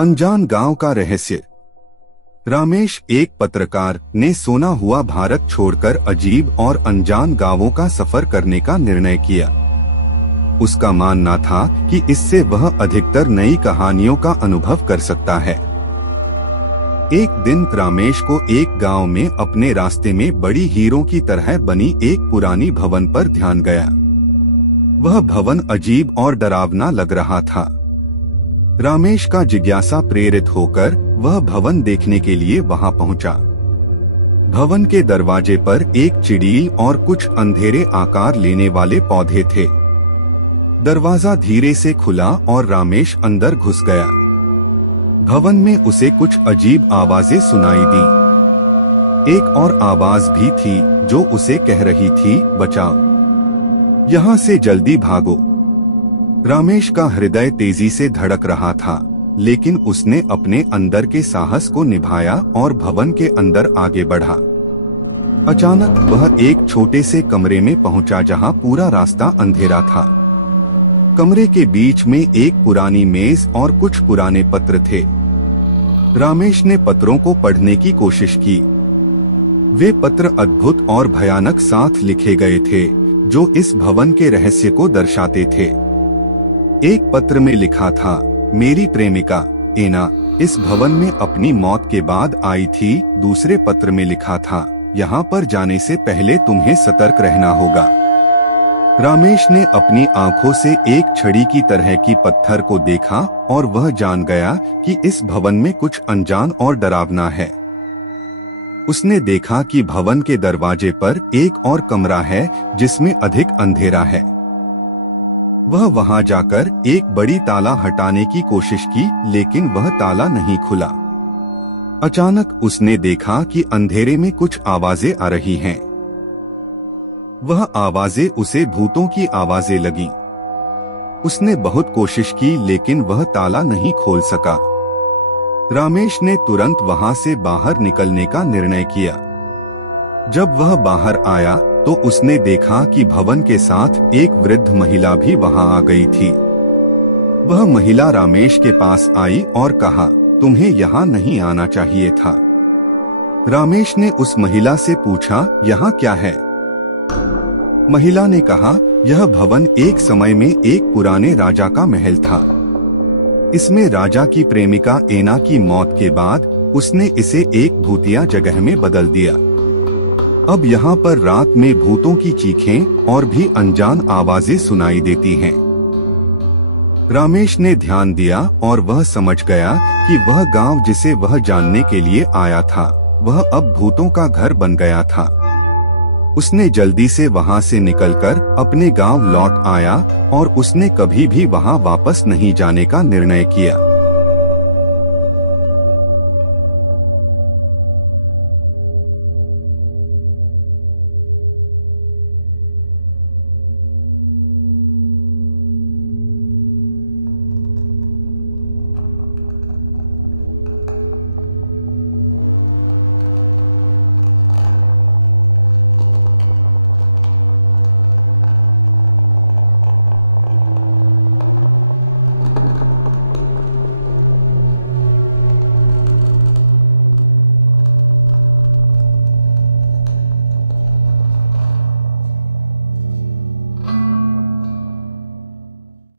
अनजान गांव का रहस्य। रामेश, एक पत्रकार, ने सोना हुआ भारत छोड़कर अजीब और अनजान गांवों का सफर करने का निर्णय किया। उसका मानना था कि इससे वह अधिकतर नई कहानियों का अनुभव कर सकता है। एक दिन रामेश को एक गांव में अपने रास्ते में बड़ी हीरों की तरह बनी एक पुरानी भवन पर ध्यान गया। वह भवन अजीब और डरावना लग रहा था। रामेश का जिज्ञासा प्रेरित होकर वह भवन देखने के लिए वहां पहुंचा। भवन के दरवाजे पर एक चिड़ील और कुछ अंधेरे आकार लेने वाले पौधे थे। दरवाजा धीरे से खुला और रामेश अंदर घुस गया। भवन में उसे कुछ अजीब आवाजें सुनाई दी। एक और आवाज भी थी जो उसे कह रही थी, बचाओ, यहाँ से जल्दी भागो। रामेश का हृदय तेजी से धड़क रहा था, लेकिन उसने अपने अंदर के साहस को निभाया और भवन के अंदर आगे बढ़ा। अचानक वह एक छोटे से कमरे में पहुंचा जहां पूरा रास्ता अंधेरा था। कमरे के बीच में एक पुरानी मेज और कुछ पुराने पत्र थे। रामेश ने पत्रों को पढ़ने की कोशिश की। वे पत्र अद्भुत और भयानक साथ लिखे गए थे, जो इस भवन के रहस्य को दर्शाते थे। एक पत्र में लिखा था, मेरी प्रेमिका एना इस भवन में अपनी मौत के बाद आई थी। दूसरे पत्र में लिखा था, यहाँ पर जाने से पहले तुम्हें सतर्क रहना होगा। रामेश ने अपनी आंखों से एक छड़ी की तरह की पत्थर को देखा और वह जान गया कि इस भवन में कुछ अनजान और डरावना है। उसने देखा कि भवन के दरवाजे पर एक और कमरा है जिसमें अधिक अंधेरा है। वह वहां जाकर एक बड़ी ताला हटाने की कोशिश की, लेकिन वह ताला नहीं खुला। अचानक उसने देखा कि अंधेरे में कुछ आवाजें आ रही हैं। वह आवाजें उसे भूतों की आवाजें लगी। उसने बहुत कोशिश की, लेकिन वह ताला नहीं खोल सका। रामेश ने तुरंत वहां से बाहर निकलने का निर्णय किया। जब वह बाहर आया तो उसने देखा कि भवन के साथ एक वृद्ध महिला भी वहां आ गई थी। वह महिला रामेश के पास आई और कहा, तुम्हें यहाँ नहीं आना चाहिए था। रामेश ने उस महिला से पूछा, यहाँ क्या है? महिला ने कहा, यह भवन एक समय में एक पुराने राजा का महल था। इसमें राजा की प्रेमिका एना की मौत के बाद उसने इसे एक भूतिया जगह में बदल दिया। अब यहाँ पर रात में भूतों की चीखें और भी अनजान आवाजें सुनाई देती हैं। रामेश ने ध्यान दिया और वह समझ गया कि वह गांव जिसे वह जानने के लिए आया था, वह अब भूतों का घर बन गया था। उसने जल्दी से वहां से निकलकर अपने गांव लौट आया और उसने कभी भी वहां वापस नहीं जाने का निर्णय किया।